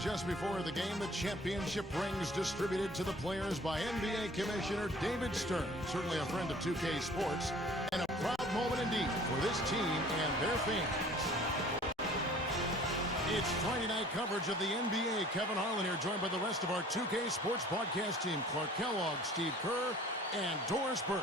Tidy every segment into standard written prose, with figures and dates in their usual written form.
just before the game, the championship rings distributed to the players by NBA Commissioner David Stern, certainly a friend of 2K Sports, and a proud moment indeed for this team and their fans. It's Friday night coverage of the NBA. Kevin Harlan here, joined by the rest of our 2K Sports podcast team, Clark Kellogg, Steve Kerr, and Doris Burke.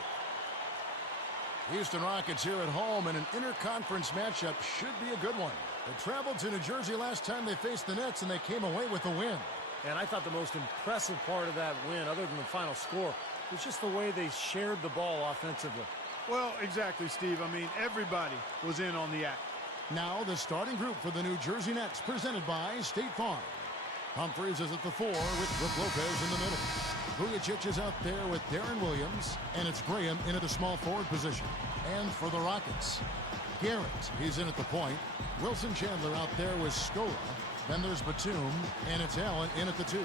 Houston Rockets here at home, and an interconference matchup should be a good one. They traveled to New Jersey last time they faced the Nets, and they came away with a win. And I thought the most impressive part of that win, other than the final score, was just the way they shared the ball offensively. Well, exactly, Steve. I mean, everybody was in on the act. Now the starting group for the New Jersey Nets, presented by State Farm. Humphries is at the 4 with Brook Lopez in the middle. Vujacic is out there with Darren Williams, and it's Graham in at the small forward position. And for the Rockets, Garrett, he's in at the point. Wilson Chandler out there with Scola. Then there's Batum, and it's Allen in at the 2.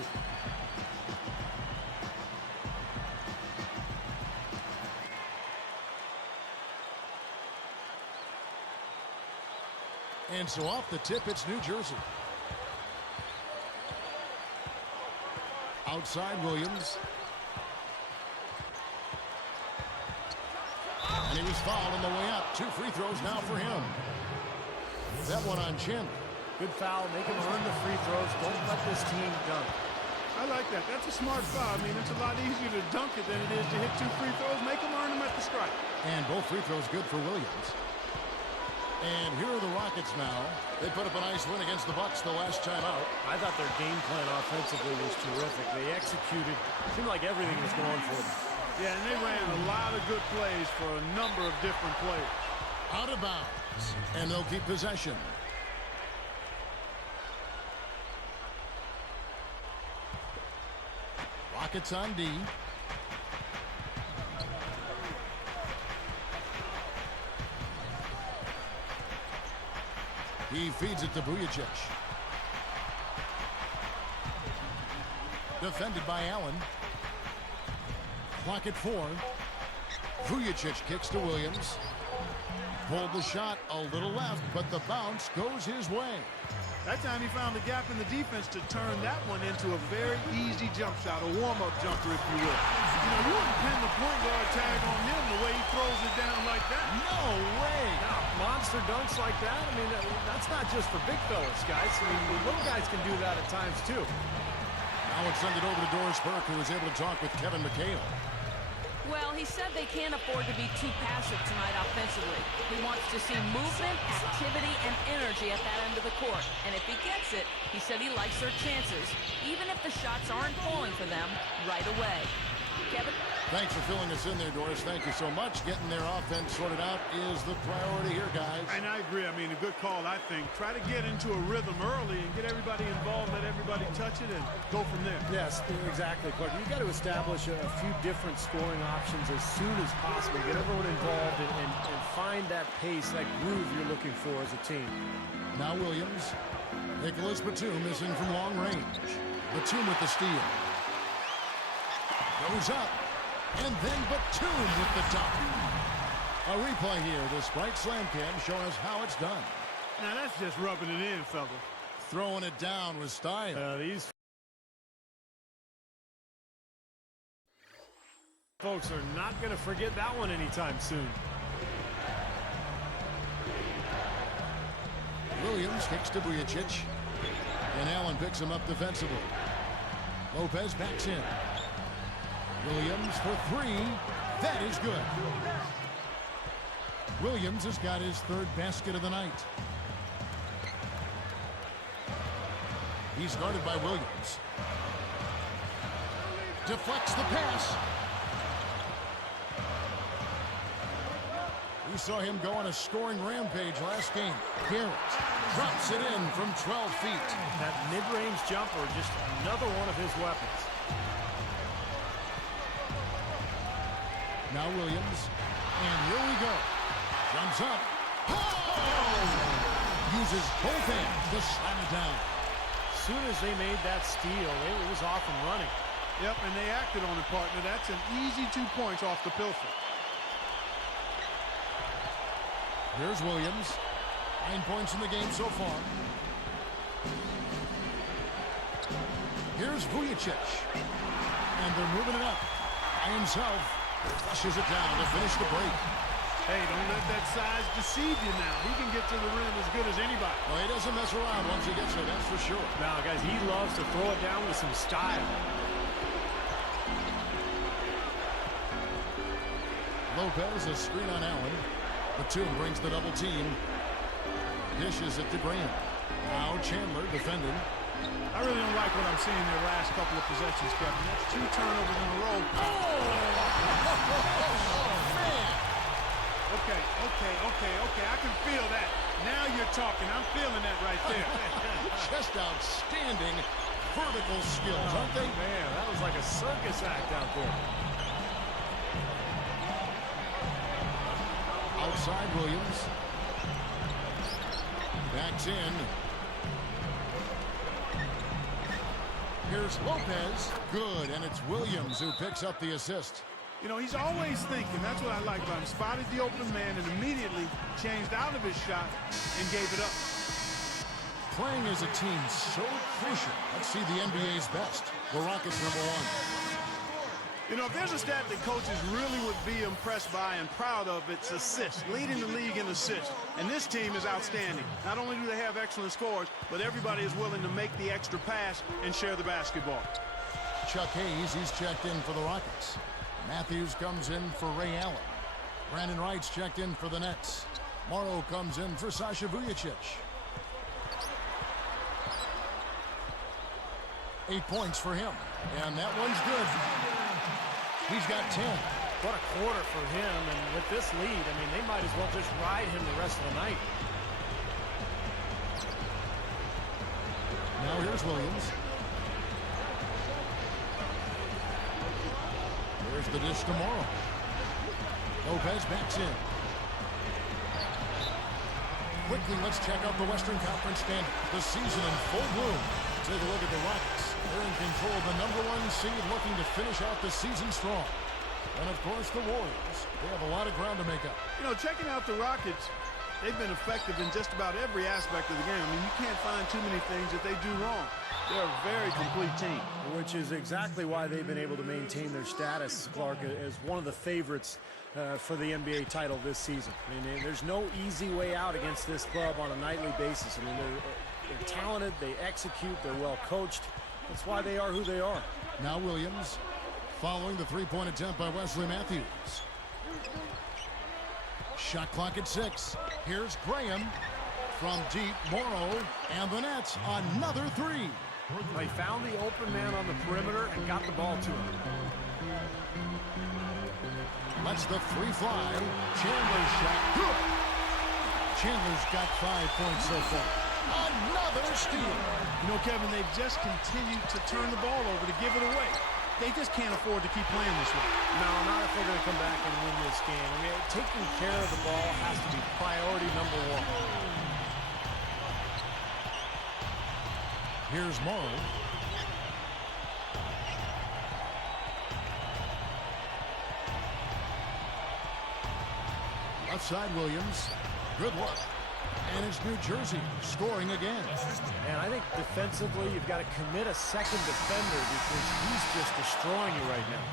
And so off the tip, it's New Jersey. Outside Williams. And he was fouled on the way up. 2 free throws now for him. That one on Chandler. Good foul. Make him earn the free throws. Don't let this team dunk. I like that. That's a smart foul. I mean, it's a lot easier to dunk it than it is to hit 2 free throws. Make him earn them at the strike. And both free throws good for Williams. And here are the Rockets now. They put up a nice win against the Bucks the last time out. I thought their game plan offensively was terrific. They executed. It seemed like everything was going for them. Yeah, and they ran a lot of good plays for a number of different players. Out of bounds. And they'll keep possession. Rockets on D. He feeds it to Vujacic. Defended by Allen. Clock at 4. Vujacic kicks to Williams. Pulled the shot a little left, but the bounce goes his way. That time he found the gap in the defense to turn that one into a very easy jump shot, a warm-up jumper, if you will. You know, you wouldn't pin the point guard tag on him the way he throws it down like that. No way! Now, monster dunks like that, I mean, that's not just for big fellas, guys. I mean, the little guys can do that at times, too. Now let's send it over to Doris Burke, who was able to talk with Kevin McHale. Well, he said they can't afford to be too passive tonight offensively. He wants to see movement, activity, and energy at that end of the court. And if he gets it, he said he likes their chances, even if the shots aren't falling for them right away. Kevin? Thanks for filling us in there, Doris. Thank you so much. Getting their offense sorted out is the priority here, guys. And I agree. I mean, a good call, I think. Try to get into a rhythm early and get everybody involved, let everybody touch it, and go from there. Yes, exactly, Clark. You've got to establish a few different scoring options as soon as possible. Get everyone involved and find that pace, that groove you're looking for as a team. Now Williams. Nicholas Batum missing from long range. Batum with the steal. Goes up. And then Batum with the dunk. A replay here. This bright slam cam showing us how it's done. Now that's just rubbing it in, fellas. Throwing it down with style. These folks are not going to forget that one anytime soon. Williams kicks to Vujacic. And Allen picks him up defensively. Lopez backs in. Williams for 3. That is good. Williams has got his 3rd basket of the night. He's guarded by Williams. Deflects the pass. We saw him go on a scoring rampage last game. Garrett drops it in from 12 feet. That mid-range jumper, just another one of his weapons. Now Williams, and here we go. Jumps up. Oh! Uses both hands to slam it down. As soon as they made that steal, it was off and running. Yep, and they acted on it, partner. That's an easy 2 points off the pilfer. Here's Williams. 9 points in the game so far. Here's Vujicic. And they're moving it up. By himself. Flushes it down to finish the break. Hey, don't let that size deceive you now. He can get to the rim as good as anybody. Well, he doesn't mess around once he gets there, that's for sure. Now, guys, he loves to throw it down with some style. Lopez, a screen on Allen. Batum brings the double team. Dishes it to Graham. Now Chandler defending. I really don't like what I'm seeing their last couple of possessions, Kevin. That's 2 turnovers in a row. Man! Okay. I can feel that. Now you're talking. I'm feeling that right there. Just outstanding vertical skills, aren't they? Man, that was like a circus act out there. Outside Williams. Backs in. Here's Lopez. Good, and it's Williams who picks up the assist. You know, he's always thinking. That's what I like about him. Spotted the open man and immediately changed out of his shot and gave it up. Playing as a team so crucial. Let's see the NBA's best. The Rockets #1. You know, if there's a stat that coaches really would be impressed by and proud of, it's assists, leading the league in assists. And this team is outstanding. Not only do they have excellent scores, but everybody is willing to make the extra pass and share the basketball. Chuck Hayes, he's checked in for the Rockets. Matthews comes in for Ray Allen. Brandon Wright's checked in for the Nets. Morrow comes in for Sasha Vujicic. 8 points for him, and that one's good. He's got 10. What a quarter for him, and with this lead, I mean, they might as well just ride him the rest of the night. Now here's Williams. Here's the dish to Morrow. Lopez backs in. Quickly, let's check out the Western Conference standings. The season in full bloom. Take a look at the Rockets. They're in control of the #1 seed, looking to finish out the season strong. And, of course, the Warriors. They have a lot of ground to make up. You know, checking out the Rockets, they've been effective in just about every aspect of the game. I mean, you can't find too many things that they do wrong. They're a very complete team. Which is exactly why they've been able to maintain their status, Clark, as one of the favorites for the NBA title this season. I mean, there's no easy way out against this club on a nightly basis. I mean, they're talented, they execute, they're well coached. That's why they are who they are. Now Williams, following the three-point attempt by Wesley Matthews. Shot clock at 6. Here's Graham from deep. Morrow, and the Nets another 3. They found the open man on the perimeter and got the ball to him. Lets the 3 fly. Chandler's shot. Good. Chandler's got 5 points so far. Another steal. You know, Kevin, they've just continued to turn the ball over to give it away. They just can't afford to keep playing this way. No, not if they're going to come back and win this game. I mean, taking care of the ball has to be priority #1. Here's Morrow. Left side Williams. Good look. And it's New Jersey scoring again. And I think defensively you've got to commit a second defender because he's just destroying you right now.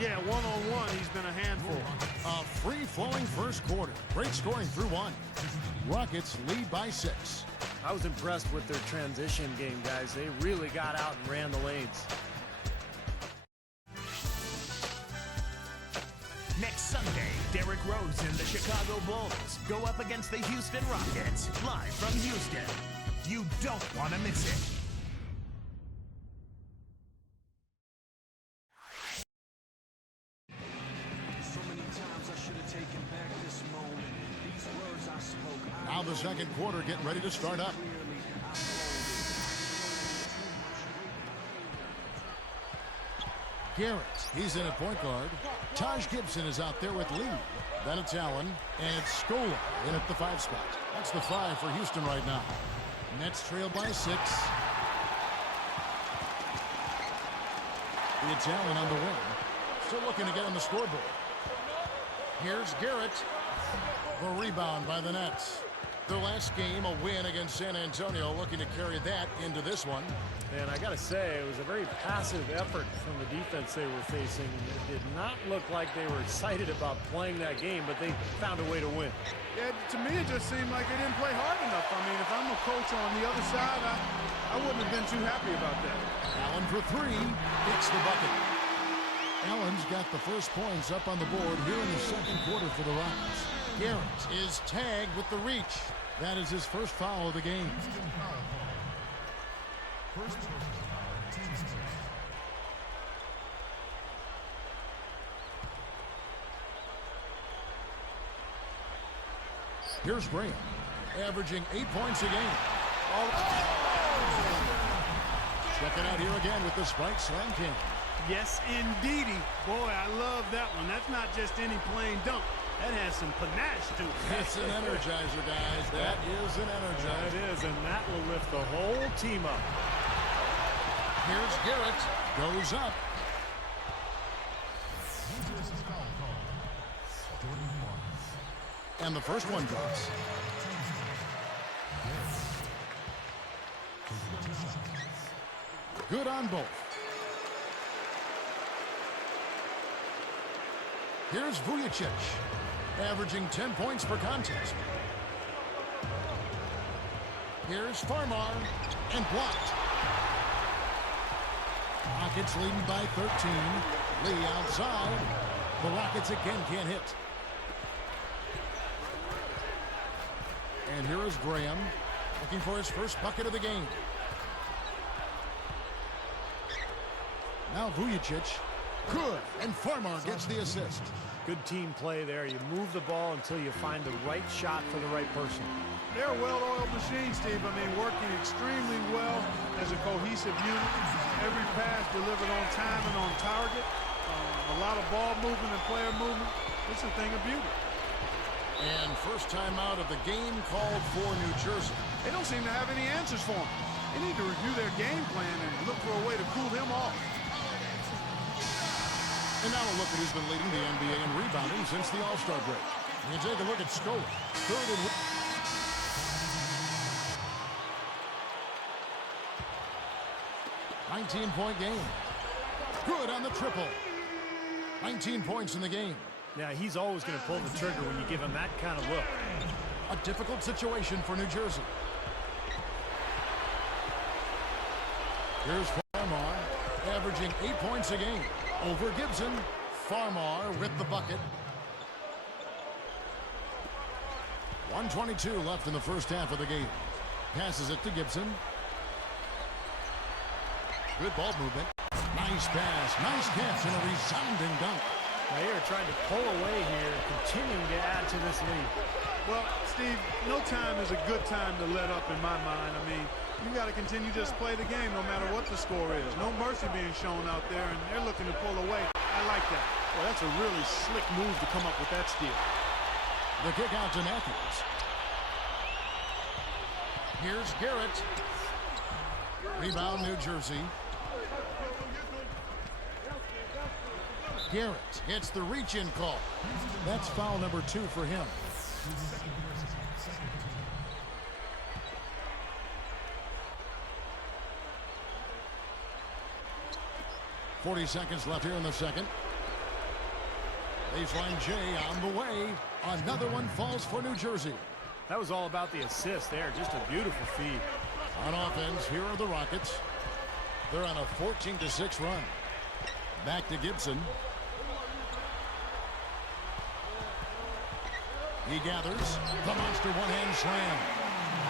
Yeah, one-on-one, he's been a handful. A free-flowing first quarter. Great scoring through 1. Rockets lead by 6. I was impressed with their transition game, guys. They really got out and ran the lanes. Next Sunday, Derrick Rose and the Chicago Bulls go up against the Houston Rockets, live from Houston. You don't want to miss it. Now the second quarter getting ready to start up. Garrett, he's in at point guard. Taj Gibson is out there with Lee. Then it's Allen, and it's Scola in at the 5 spot. That's the 5 for Houston right now. Nets trail by 6. It's Allen on the wing. Still looking to get on the scoreboard. Here's Garrett. The rebound by the Nets. Their last game, a win against San Antonio, looking to carry that into this one. And I got to say, it was a very passive effort from the defense they were facing. It did not look like they were excited about playing that game, but they found a way to win. Yeah, to me, it just seemed like they didn't play hard enough. I mean, if I'm a coach on the other side, I wouldn't have been too happy about that. Allen for three. Hits the bucket. Allen's got the first points up on the board here in the second quarter for the Rockets. Garrett is tagged with the reach. That is his first foul of the game. Here's Graham, averaging 8 points a game. Check it out here again with the Sprite Slam King. Yes, indeedy. Boy, I love that one. That's not just any plain dunk. That has some panache to it. It's an energizer, guys. That is an energizer. That is, and that will lift the whole team up. Here's Garrett. Goes up. And the first one drops. Good on both. Here's Vujicic, averaging 10 points per contest. Here's Farmar, and blocked. Rockets leading by 13. Lee outside. The Rockets again can't hit. And here is Graham, looking for his first bucket of the game. Now Vujicic. Good. And Farmar gets the assist. Good team play there. You move the ball until you find the right shot for the right person. They're a well-oiled machine, Steve. I mean, working extremely well as a cohesive unit. Every pass delivered on time and on target. A lot of ball movement and player movement. It's a thing of beauty. And first time out of the game called for New Jersey. They don't seem to have any answers for him. They need to review their game plan and look for a way to cool him off. And now a look at who's been leading the NBA in rebounding since the All-Star break. You take a look at Scola. Third and 19-point game. Good on the triple. 19 points in the game. Yeah, he's always going to pull the trigger when you give him that kind of look. A difficult situation for New Jersey. Here's Farmar, averaging 8 points a game. Over Gibson. Farmar with the bucket. 1:22 left in the first half of the game. Passes it to Gibson. Good ball movement. Nice pass. Nice catch and a resounding dunk. Now they are trying to pull away here, continuing to add to this lead. Well, Steve, no time is a good time to let up in my mind. I mean, you got to continue to just play the game no matter what the score is. No mercy being shown out there, and they're looking to pull away. I like that. Well, that's a really slick move to come up with that steal. The kick out to Matthews. Here's Garrett. Rebound, New Jersey. Garrett hits the reach-in call. That's foul number 2 for him. .40 seconds left here in the second. Baseline J on the way. Another one falls for New Jersey. That was all about the assist there. Just a beautiful feed. On offense, here are the Rockets. They're on a 14-6 run. Back to Gibson. He gathers the monster one-hand slam.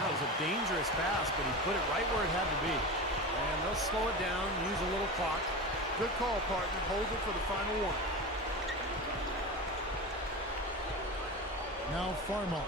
That was a dangerous pass, but he put it right where it had to be. And they'll slow it down, use a little clock. Good call, partner. Hold it for the final one. Now Farmar.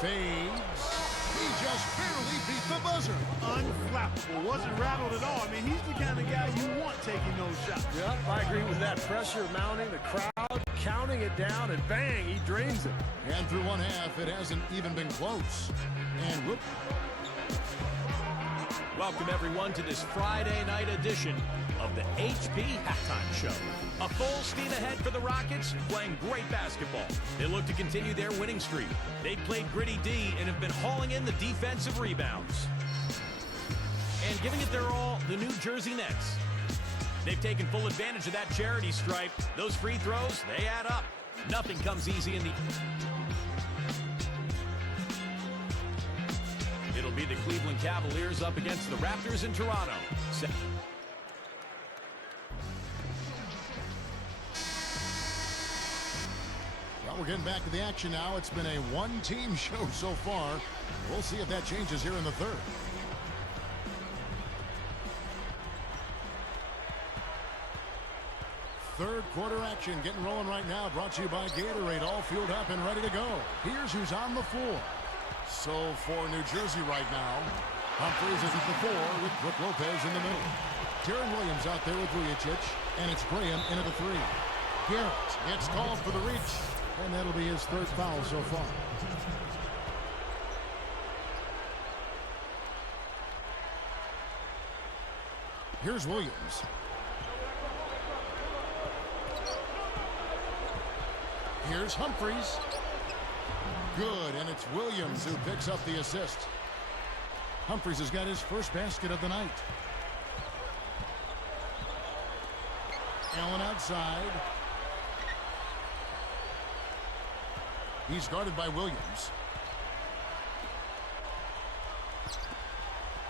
Fades. He just barely beat the buzzer. Unflappable. Wasn't rattled at all. I mean, he's the kind of guy you want taking those shots. Yep, I agree with that. Pressure mounting, the crowd counting it down, and bang, he drains it. And through one half, it hasn't even been close. And whoop. Welcome, everyone, to this Friday night edition of the HP Halftime Show. A full steam ahead for the Rockets, playing great basketball. They look to continue their winning streak. They've played gritty D and have been hauling in the defensive rebounds. And giving it their all, the New Jersey Nets. They've taken full advantage of that charity stripe. Those free throws, they add up. Nothing comes easy in the... It'll be the Cleveland Cavaliers up against the Raptors in Toronto. Well, we're getting back to the action now. It's been a one-team show so far. We'll see if that changes here in the third. Third quarter action getting rolling right now. Brought to you by Gatorade. All fueled up and ready to go. Here's who's on the floor. So for New Jersey right now, Humphries is at the 4 with Brook Lopez in the middle. Darren Williams out there with Vujacic, and it's Graham into the 3. Garrett gets called for the reach, and that'll be his third foul so far. Here's Williams. Here's Humphries. Good, and it's Williams who picks up the assist. Humphries has got his first basket of the night. Allen outside. He's guarded by Williams.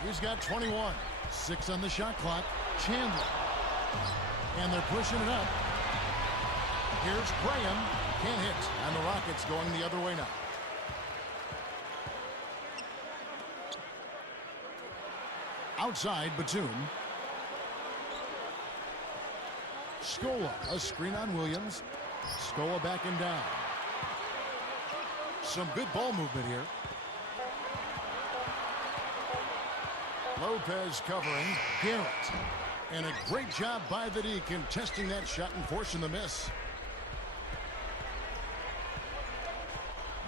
He's got 21. 6 on the shot clock. Chandler. And they're pushing it up. Here's Graham. Can't hit. And the Rockets going the other way now. Outside, Batum. Scola, a screen on Williams. Scola backing down. Some good ball movement here. Lopez covering. Garrett. And a great job by the D contesting that shot and forcing the miss.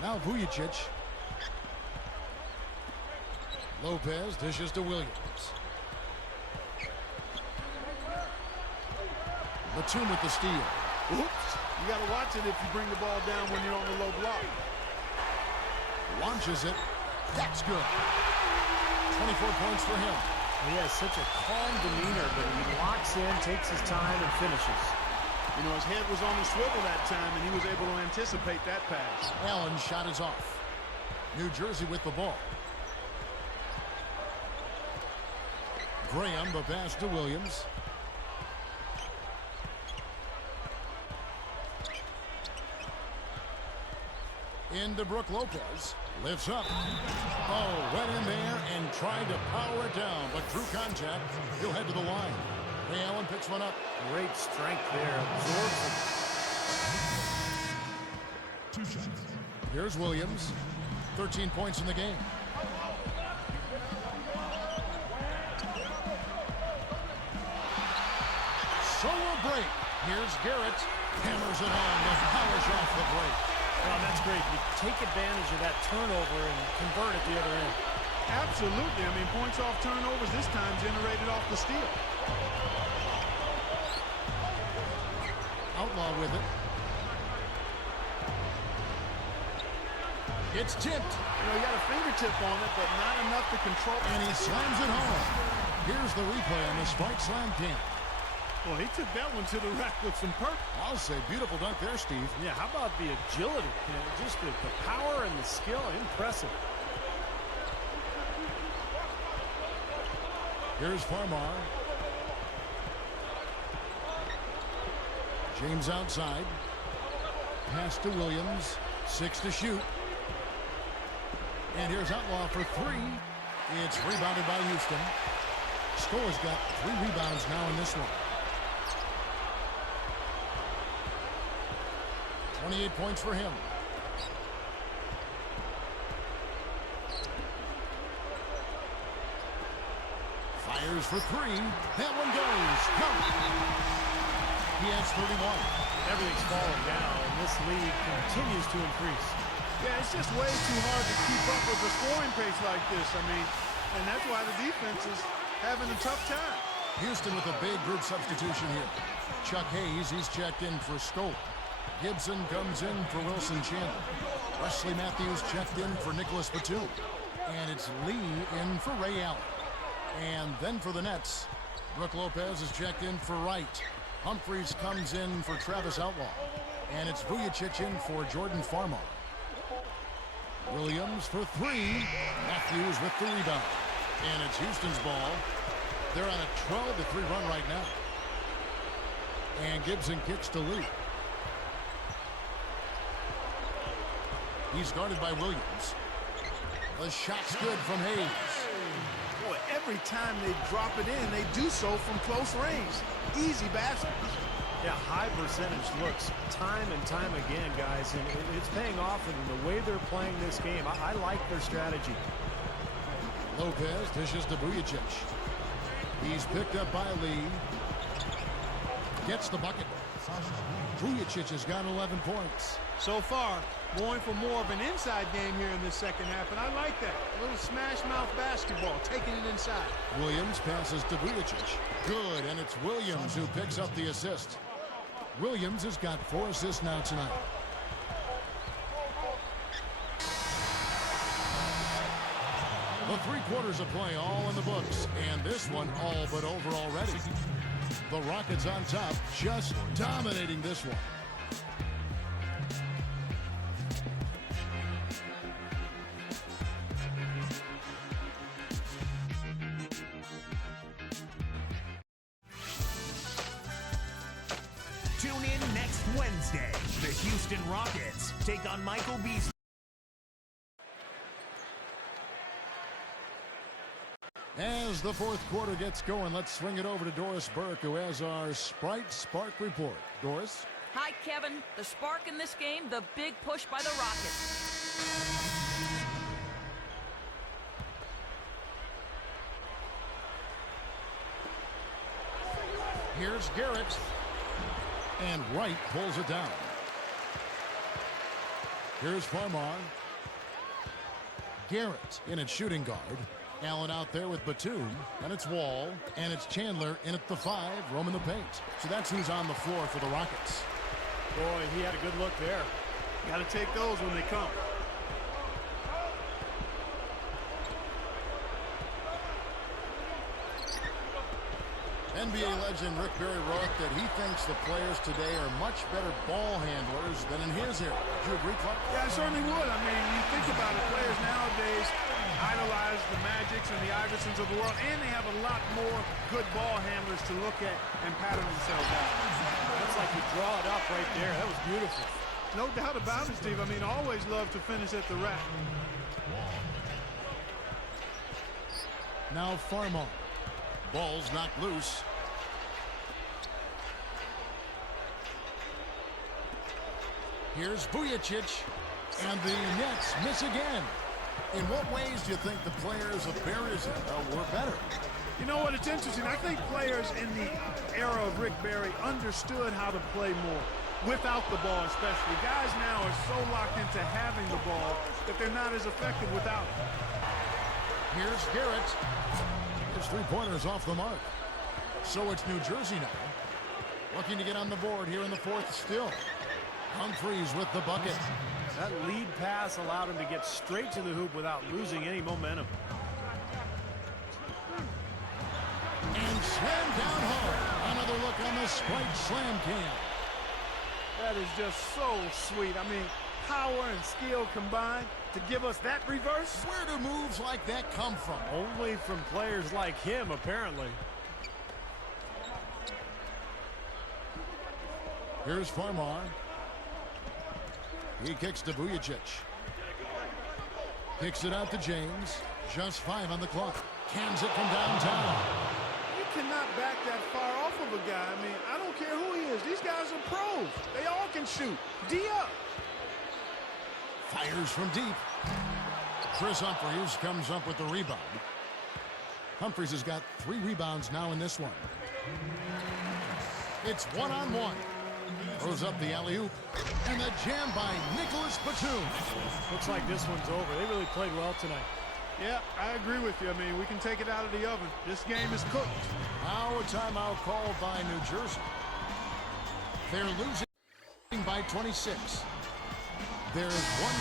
Now Vujacic. Lopez dishes to Williams. Batum with the steal. Oops. You got to watch it if you bring the ball down when you're on the low block. Launches it. That's good. 24 points for him. He has such a calm demeanor, but he locks in, takes his time, and finishes. You know, his head was on the swivel that time, and he was able to anticipate that pass. Allen's shot is off. New Jersey with the ball. Graham, the pass to Williams. Into Brook Lopez. Lifts up. Oh, went in there and tried to power it down, but through contact, he'll head to the line. Ray Allen picks one up. Great strength there. Absorbs it. Here's Williams. 13 points in the game. Solo break. Here's Garrett. Hammers it home to polish off the break. Well, that's great. You take advantage of that turnover and convert it the other end. Absolutely. I mean, points off turnovers this time generated off the steal. Outlaw with it. It's tipped. You know, he got a fingertip on it, but not enough to control. And he slams it home. Here's the replay on the Spike Slam cam. Well, he took that one to the rack with some perk. I'll say beautiful dunk there, Steve. Yeah, how about the agility? You know, just the power and the skill. Impressive. Here's Farmar. James outside. Pass to Williams. 6 to shoot. And here's Outlaw for 3. It's rebounded by Houston. Scola's got 3 rebounds now in this one. 28 points for him. Fires for 3. That one goes. Count. He has 31. Everything's falling down, and this lead continues to increase. Yeah, it's just way too hard to keep up with a scoring pace like this. I mean, and that's why the defense is having a tough time. Houston with a big group substitution here. Chuck Hayes, he's checked in for Stoll. Gibson comes in for Wilson Chandler. Wesley Matthews checked in for Nicholas Batum. And it's Lee in for Ray Allen. And then for the Nets, Brook Lopez is checked in for Wright. Humphreys comes in for Travis Outlaw. And it's Vujicic in for Jordan Farmar. Williams for three. Matthews with the rebound. And it's Houston's ball. They're on a 12-3 run right now. And Gibson kicks to Lee. He's guarded by Williams. The shot's good from Hayes. Boy, every time they drop it in, they do so from close range. Easy baskets. Yeah, high percentage looks time and time again, guys, and it's paying off in the way they're playing this game. I like their strategy. Lopez dishes to Vujicic. He's picked up by Lee. Gets the bucket. Vujicic has got 11 points. So far, going for more of an inside game here in this second half, and I like that. A little smash-mouth basketball, taking it inside. Williams passes to Vujicic. Good, and it's Williams who picks up the assist. Williams has got 4 assists now tonight. The 3 quarters of play all in the books, and this one all but over already. The Rockets on top, just dominating this one. Tune in next Wednesday. The Houston Rockets take on Michael Beasley. As the 4th quarter gets going, let's swing it over to Doris Burke, who has our Sprite Spark report. Doris? Hi, Kevin. The spark in this game, the big push by the Rockets. Here's Garrett. And Wright pulls it down. Here's Farmar. Garrett in at shooting guard. Allen out there with Batum, and it's Wall, and it's Chandler in at the 5, roaming the paint. So that's who's on the floor for the Rockets. Boy, he had a good look there. Got to take those when they come. NBA legend Rick Barry wrote that he thinks the players today are much better ball handlers than in his era. Do you agree, Clark? Yeah, I certainly would. I mean, you think about it, players nowadays idolize the Magics and the Iversons of the world, and they have a lot more good ball handlers to look at and pattern themselves out. That's like you draw it up right there. That was beautiful. No doubt about it, Steve. I mean, always love to finish at the rack. Now Farmar. Ball's knocked loose. Here's Vujicic, and the Nets miss again. In what ways do you think the players of Barry's era were better? You know what? It's interesting. I think players in the era of Rick Barry understood how to play more without the ball, especially. Guys now are so locked into having the ball that they're not as effective without it. Here's Garrett. His 3-pointers off the mark. So it's New Jersey now. Looking to get on the board here in the 4th still. Humphreys with the bucket. That lead pass allowed him to get straight to the hoop without losing any momentum. And slammed down hard. Another look on the Sprite Slam Cam. That is just so sweet. I mean, power and skill combined to give us that reverse. Where do moves like that come from? Only from players like him, apparently. Here's Farmar. He kicks to Vujicic. Kicks it out to James. Just 5 on the clock. Cans it from downtown. You cannot back that far off of a guy. I mean, I don't care who he is. These guys are pros. They all can shoot. D up. Fires from deep. Chris Humphreys comes up with the rebound. Humphreys has got 3 rebounds now in this one. It's 1-on-1. Throws up the alley-oop. And the jam by Nicholas Batum. Looks like this one's over. They really played well tonight. Yeah, I agree with you. I mean, we can take it out of the oven. This game is cooked. Now a timeout called by New Jersey. They're losing by 26. There's one.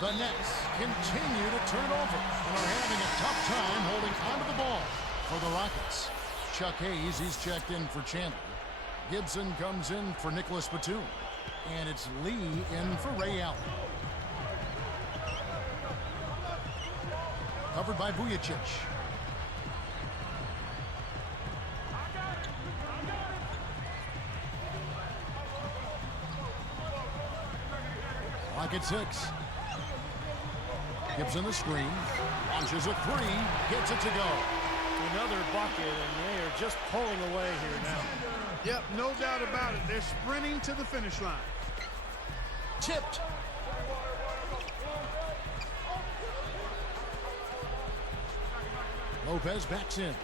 The Nets continue to turn over and are having a tough time holding onto the ball for the Rockets. Chuck Hayes, he's checked in for Chandler. Gibson comes in for Nicholas Batum. And it's Lee in for Ray Allen. Covered by Vujacic. Rocket 6. Gibson the screen. Launches a three. Gets it to go. Another bucket, and they are just pulling away here now. Yep, no doubt about it. They're sprinting to the finish line. Tipped. Lopez backs in.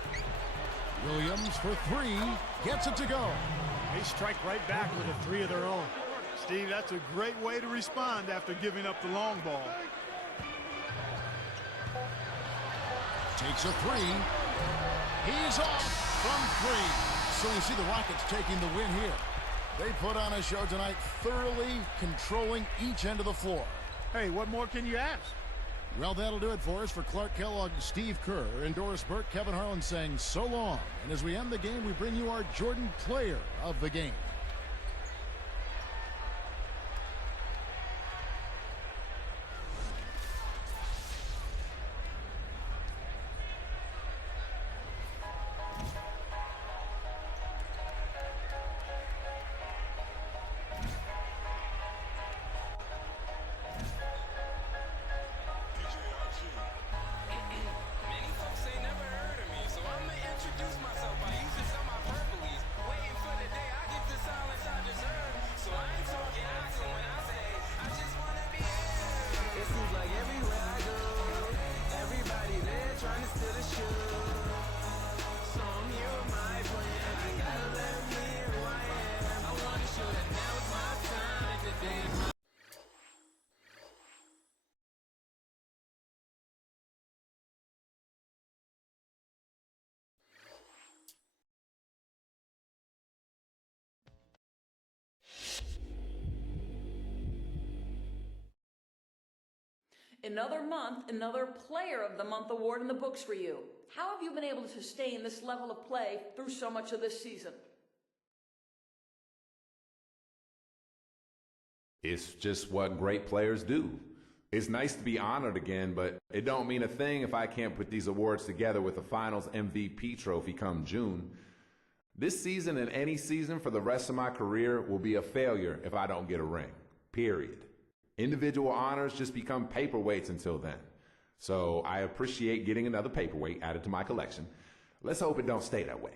Williams for three. Gets it to go. They strike right back with a three of their own. Steve, that's a great way to respond after giving up the long ball. Takes a three. He's off from three. So you see the Rockets taking the win here. They put on a show tonight, thoroughly controlling each end of the floor. Hey, what more can you ask? Well, that'll do it for us. For Clark Kellogg, Steve Kerr, and Doris Burke, Kevin Harlan saying so long. And as we end the game, we bring you our Jordan Player of the game. Another month, another Player of the Month award in the books for you. How have you been able to sustain this level of play through so much of this season? It's just what great players do. It's nice to be honored again, but it don't mean a thing if I can't put these awards together with a Finals MVP trophy come June. This season and any season for the rest of my career will be a failure if I don't get a ring. Period. Individual honors just become paperweights until then. So I appreciate getting another paperweight added to my collection. Let's hope it don't stay that way.